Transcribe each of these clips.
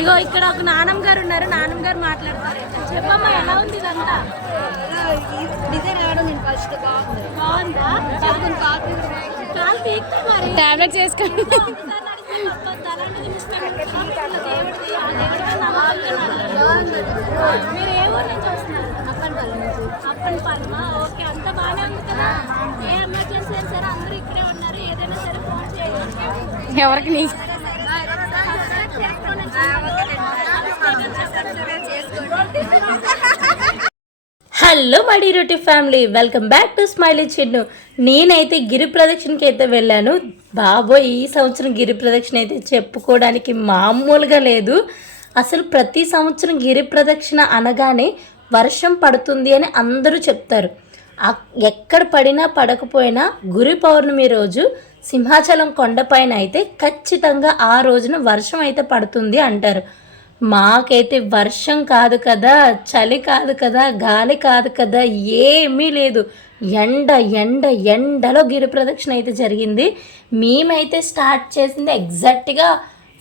ఇగో ఇక్కడ ఒక నానమ్మ గారు ఉన్నారు. నానమ్మ గారు మాట్లాడతారు. చెప్పమ్మా ఎలా ఉంది ఇదంతా? నేను కాలు పీక్తా మరి. ఏ ఊరు నుంచి అప్పని పల్మా ఓకే అంత బాగానే ఉంది కదా. ఏ ఎమర్జెన్సీ అయినా సరే? అందరూ ఇక్కడే ఉన్నారు. ఏదైనా సరే ఫోన్ చేయండి ఎవరికి నీ హలో మడి రొట్టి family. Welcome back to smiley Chinnu. నేనైతే గిరి ప్రదక్షిణకి అయితే వెళ్ళాను. బాబోయ్ ఈ సంవత్సరం గిరి ప్రదక్షిణ అయితే చెప్పుకోవడానికి మామూలుగా లేదు. అసలు ప్రతి సంవత్సరం గిరి ప్రదక్షిణ అనగానే వర్షం పడుతుంది అని అందరూ చెప్తారు. ఎక్కడ పడినా పడకపోయినా గురి పౌర్ణమి రోజు సింహాచలం కొండపైన అయితే ఖచ్చితంగా ఆ రోజున వర్షం అయితే పడుతుంది అంటారు. మాకైతే వర్షం కాదు కదా చలి కాదు కదా గాలి కాదు కదా ఏమీ లేదు. ఎండ ఎండ ఎండలో గిరి ప్రదక్షిణ అయితే జరిగింది. మేమైతే స్టార్ట్ చేసింది ఎగ్జాక్ట్గా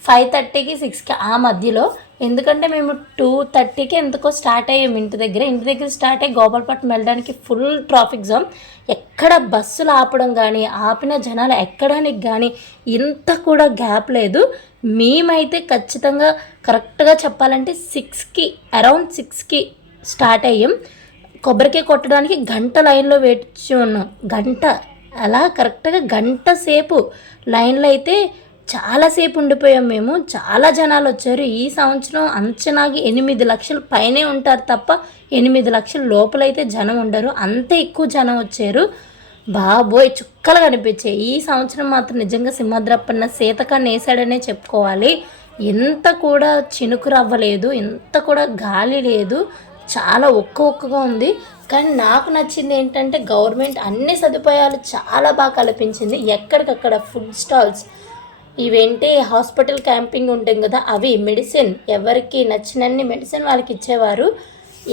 ఫైవ్ థర్టీకి సిక్స్కి ఆ మధ్యలో ఎందుకంటే మేము టూ థర్టీకి ఎందుకో స్టార్ట్ అయ్యాము ఇంటి దగ్గర. ఇంటి దగ్గర స్టార్ట్ అయ్యి గోపాలపట్నం వెళ్ళడానికి ఫుల్ ట్రాఫిక్ జామ్ ఎక్కడ బస్సులు ఆపడం కానీ ఆపిన జనాలు ఎక్కడానికి కానీ ఇంత కూడా గ్యాప్ లేదు. మేమైతే ఖచ్చితంగా కరెక్ట్గా చెప్పాలంటే సిక్స్కి అరౌండ్ సిక్స్కి స్టార్ట్ అయ్యాం. కొబ్బరికాయ కొట్టడానికి గంట లైన్లో వేచి ఉన్నాం గంట అలా కరెక్ట్గా గంట సేపు లైన్లో అయితే చాలాసేపు ఉండిపోయాం మేము. చాలా జనాలు వచ్చారు. ఈ సంవత్సరం అంచనాకి ఎనిమిది లక్షల పైనే ఉంటారు తప్ప ఎనిమిది లక్షల లోపలైతే జనం ఉండరు. అంత ఎక్కువ జనం వచ్చారు. బాబోయ్ చుక్కలు కనిపించాయి ఈ సంవత్సరం మాత్రం నిజంగా సింహద్రప్పన్న సీతకాన్ని వేసాడనే చెప్పుకోవాలి. ఎంత కూడా చినుకు రవ్వలేదు. ఎంత కూడా గాలి లేదు. చాలా ఒక్క ఒక్కగా ఉంది. కానీ నాకు నచ్చింది ఏంటంటే గవర్నమెంట్ అన్ని సదుపాయాలు చాలా బాగా కల్పించింది. ఎక్కడికక్కడ ఫుడ్ స్టాల్స్ ఇవేంటి? హాస్పిటల్ క్యాంపింగ్ ఉంటాయి కదా అవి మెడిసిన్. ఎవరికి నచ్చినన్ని మెడిసిన్ వాళ్ళకి ఇచ్చేవారు.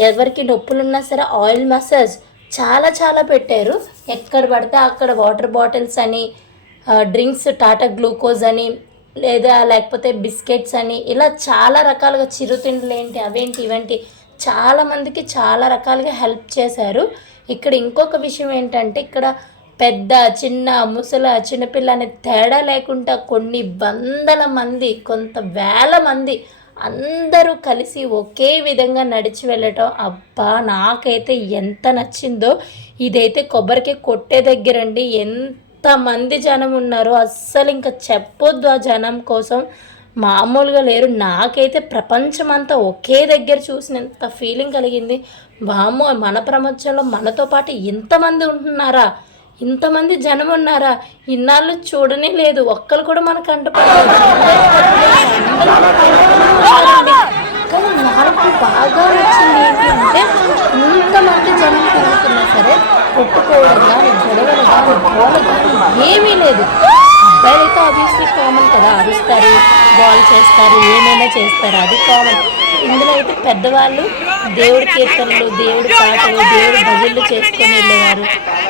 ఎవరికి నొప్పులున్నా సరే ఆయిల్ మసాజ్ చాలా చాలా పెట్టారు. ఎక్కడ పడితే అక్కడ వాటర్ బాటిల్స్ అని డ్రింక్స్ టాటా గ్లూకోజ్ అని లేదా లేకపోతే బిస్కెట్స్ అని ఇలా చాలా రకాలుగా చిరుతిండ్లు ఏంటి అవేంటి ఇవేంటి చాలా మందికి చాలా రకాలుగా హెల్ప్ చేశారు. ఇక్కడ ఇంకొక విషయం ఏంటంటే ఇక్కడ పెద్ద చిన్న ముసల చిన్నపిల్ల అనే తేడా లేకుండా కొన్ని వందల మంది కొంత వేల మంది అందరూ కలిసి ఒకే విధంగా నడిచి వెళ్ళటం అబ్బా నాకైతే ఎంత నచ్చిందో. ఇదైతే కొబ్బరికి కొట్టే దగ్గరండి. ఎంతమంది జనం ఉన్నారో అస్సలు ఇంకా చెప్పొద్దు ఆ జనం కోసం. మామూలుగా లేరు. నాకైతే ప్రపంచం అంతా ఒకే దగ్గర చూసినంత ఫీలింగ్ కలిగింది. వామో మన ప్రపంచంలో మనతో పాటు ఇంతమంది ఉంటున్నారా? ఇంతమంది జనం ఉన్నారా ఇన్నాళ్ళు చూడనే లేదు. ఒక్కరు కూడా మనకు అంటపడారు కానీ నాకు బాగా నచ్చింది ఏంటి అంటే ఇంతమంది జనం తిరుగుతున్నా సరే కొట్టుకోవడం కానీ గొడవలు కానీ గోల కానీ ఏమీ లేదు. అబ్బాయిలు అయితే ఆబ్వియస్లీ కామన్ కదా అరుస్తారు బాల్ చేస్తారు ఏమైనా చేస్తారు అది కామన్. ఇందులో అయితే పెద్దవాళ్ళు దేవుడి కీర్తనలు దేవుడి పాటలు దేవుడి భజనలు చేసుకొని వెళ్ళేవారు.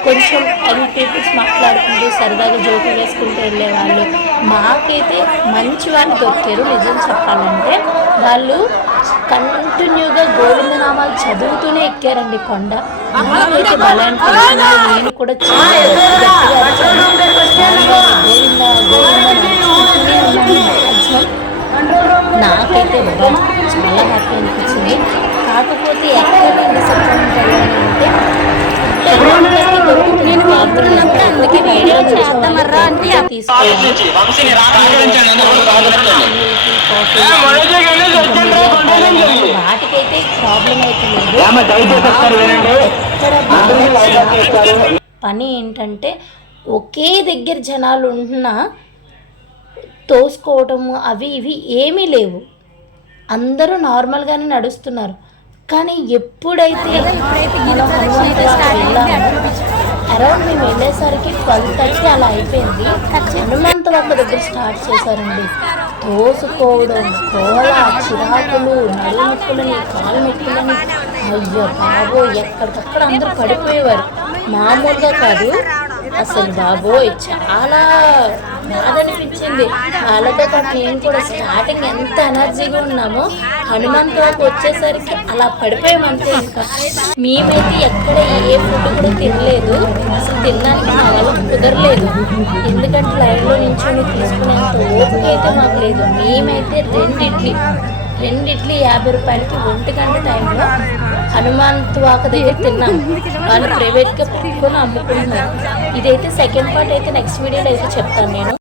కొంచెం యంగ్ పీపుల్స్ మాట్లాడుకుంటూ సరదాగా జోకులు వేసుకుంటూ వెళ్ళేవాళ్ళు. మాకైతే మంచి వాళ్ళు దొరికారు నిజం చెప్పాలంటే. వాళ్ళు కంటిన్యూగా గోవిందనామాలు చదువుతూనే ఎక్కారండి కొండ. నాకైతే భలే నేను కూడా చాలా గట్టిగా నాకైతే బా చాలా హ్యాపీ అనిపించింది. కాకపోతే ఎక్కడ నేను డిసప్పాయింట్ అయ్యాను అంటే నేను బాగున్నప్పుడు అందుకే వీడియో చేద్దామర్రా అంటే తీసుకోవాలి. వాటికైతే ప్రాబ్లం అయితే లేదు పని ఏంటంటే ఒకే దగ్గర జనాలు ఉంటున్నా తోసుకోవటము అవి ఇవి ఏమీ లేవు. అందరూ నార్మల్గానే నడుస్తున్నారు. కానీ ఎప్పుడైతే అరౌండ్ మేము వెళ్ళేసరికి ట్వెల్వ్ థర్టీ అలా అయిపోయింది. హనుమంతవాడ దగ్గర స్టార్ట్ చేశారండి. తోసుకోవడం కోల చిరాకులు నడుము నొప్పులని కాలు నొప్పులని. అయ్యో బాబో ఎక్కడికక్కడ అందరూ పడిపోయేవారు. మామూలుగా కాదు. అసలు బాబోయ్ చాలా బాధ అనిపించింది వాళ్ళతో పాటు నేను కూడా స్టార్టింగ్ ఎంత ఎనర్జీగా ఉన్నామో హనుమంతులకు వచ్చేసరికి అలా పడిపోయామంతే ఇంకా. మేమైతే ఎక్కడ ఏ ఫుడ్ కూడా తినలేదు. అసలు తినడానికి మా వాళ్ళకి కుదరలేదు. ఎందుకంటే లైన్లో నించొని తీసుకునేంత ఓపిక అయితే మాకు లేదు. మేమైతే రెండు ఇడ్లీ. రెండు ఇడ్లీ యాభై రూపాయలకి ఒంటి గంట టైంలో హనుమాన్ వాక దగ్గర తిన్నాం. వాళ్ళు ప్రైవేట్గా పెట్టుకొని అమ్ముకుంటున్నారు. ఇదైతే సెకండ్ పార్ట్ అయితే నెక్స్ట్ వీడియోలో అయితే చెప్తాను నేను.